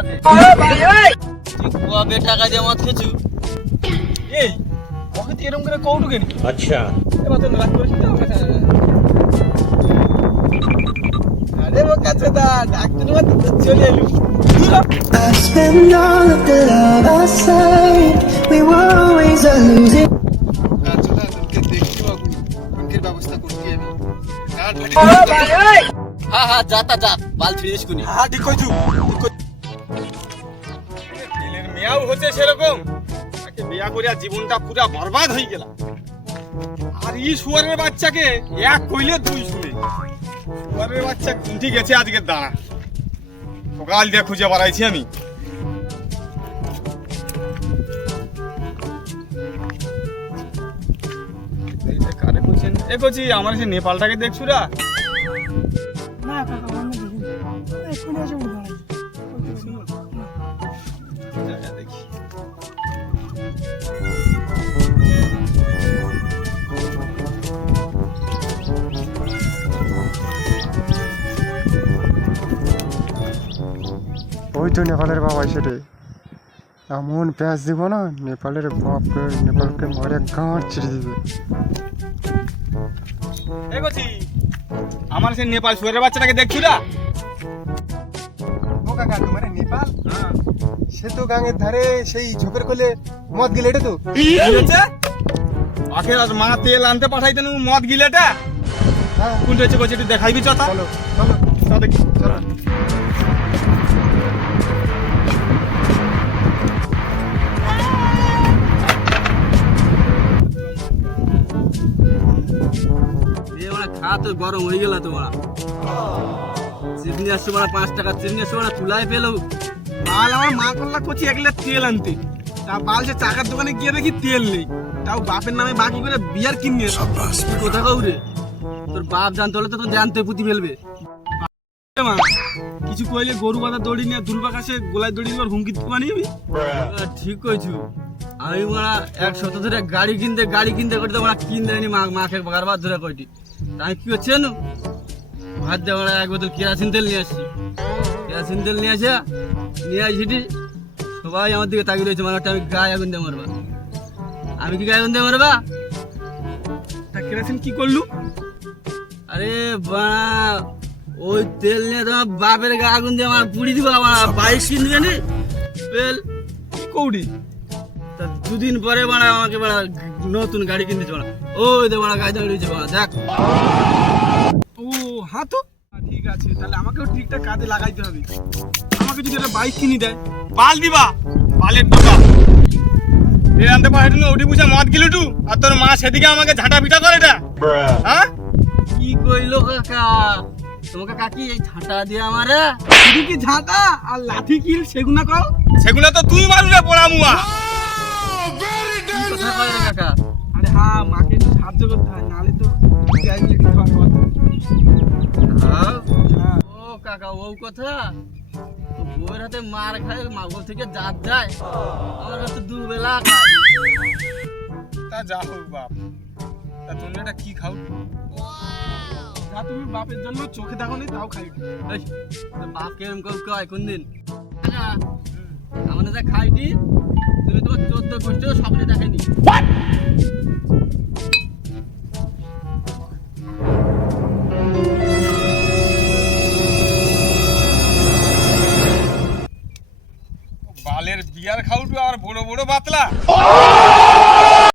আছে। তুই কবে টাকা দিয়ে মদ খেয়েছু? এই ওকে তুই এরকম করে কৌটু কেন? अच्छा এবার তো রাগ করিস না আমার কাছে। আরে ও কাছে দা ডাক্তার মত চলে এলু। I spend all of the love I saved. We were always a losing. কাছে দা তোকে দেখি বাবু অঙ্কের ব্যবস্থা করতে আমি। আর ভাই হ্যাঁ হ্যাঁ যাতা যা বাল ছিড়িস কুনি। হ্যাঁ ঠিক কইছু। ছেলের মেয়াও হচ্ছে সেরকম তাকে বিয়া করিয়া জীবনটা পুরা বরবাদ হয়ে গেল। আর এই শুয়ারের বাচ্চাকে এক কইলে দুই শুনে। শুয়ারের বাচ্চা কুন্ঠি গেছে আজকে দাঁড়া। সকাল দিয়ে খুঁজে বেড়াইছি আমি। এই যে কারে কইছেন এ কইছি আমার সে নেপালটাকে দেখছু রা? না কাকা আমি দেখিনি এক্ষুনি এসে উঠে দাঁড়াই যা, যা দেখি। ওই তো নেপালের বাবা সেটাই এমন প্যাঁচ দিব না নেপালের বাপকে নেপালকে মারে গাঁট ছিঁড়ে দিবে। এ কইছি আমার সে নেপাল শুয়ারের বাচ্চাটাকে দেখছু রা? ও কাকা তোমার নেপাল সে তো গাঙের ধারে সেই ঝোপের কোলে মদ গেলে এটা তো কি হয়েছে? আখের আজ মা তেল আনতে পাঠাইতেন মদ গিলেটা হ্যাঁ কোনটা হচ্ছে কইছে একটু দেখাইবি চতা চলো চলো তা দেখি চলো এ মানে খা তো গরম হয়ে গেল তোমার। চিনি আসছে মানে 5 টাকা চিনি আসছে মানে তুলাই পেলো। বাল আমার মা করলা কচি একলে তেল আনতে তা বাল সে চাকার দোকানে গিয়ে দেখি তেল নেই তাও বাপের নামে বাকি করে বিয়ার কিনে কোথা কাউরে তোর বাপ জানতে হলে তো তোর জানতে পুঁতি ফেলবে। মা কিছু কইলে গরু বাঁধা দড়ি নিয়ে দুলবা কাছে গোলায় দড়ি নিয়ে হুমকি দিতে বানিয়ে ঠিক কইছু। আমি মারা 1 সপ্তাহ ধরে গাড়ি কিনতে করতে মারা কিন দেয়নি মাকে বারবার ধরে কইটি। আমি কি হচ্ছে না ভাত দিয়ে মারা 1 বোতল কেরাসিন তেল নিয়ে আসছি। কেরাসিন তেল নিয়ে আসি সবাই আমার দিকে তাকিয়ে রয়েছে মানে আমি গায়ে আগুন দিয়ে মারবা। আমি কি গায়ে আগুন দিয়ে মারবা? তা কেরাসিন কি করলু? আরে বা ওই তেল নিয়ে তোমার বাপের গায়ে আগুন দিয়ে আমার পুড়ি দিব। আমার বাইক কিনবে নি তেল কৌড়ি তা 2 দিন পরে মানে আমাকে মানে নতুন গাড়ি কিনে দিচ্ছে মানে ওই দে মানে গাড়ি দাঁড়িয়ে মানে দেখ। ও হ্যাঁ তো ঠিক আছে তাহলে আমাকেও ঠিকঠাক কাজে লাগাইতে হবে। আমাকে যদি একটা বাইক কিনে দেয় বাল দিবা বালের টাকা এ আনতে পারে না ওটি বুঝা মদ গিলু টু আর তোর মা সেদিকে আমাকে ঝাঁটা পিটা করে এটা হ্যাঁ কি কইলো কাকা তোমাকে কাকি এই ঝাঁটা দিয়ে আমারে শুধু কি ঝাঁটা আর লাঠি কিল সেগুনা কও সেগুনা তো তুই মারলে পোড়া মুয়া কি কথা কয় রে কাকা? আরে হ্যাঁ মাকে একটু সাহায্য করতে হয় নালে তো যাইনি একটু কথা হ্যাঁ? ও কাকা ও কথা বউয়ের হাতে মার খায় মাগো থেকে জাত যায় আমার কাছে 2 বেলা খায়। তা যা হোক বাপ তা তুমি এটা কি খাও যা তুমি বাপের জন্য চোখে দেখো নি তাও খাই এই তোর বাপ কেরম কয় কোনদিন কাকা আমাদের যা খাইটি তুমি তোমার 14 গোষ্ঠীও স্বপ্নে দেখেনি।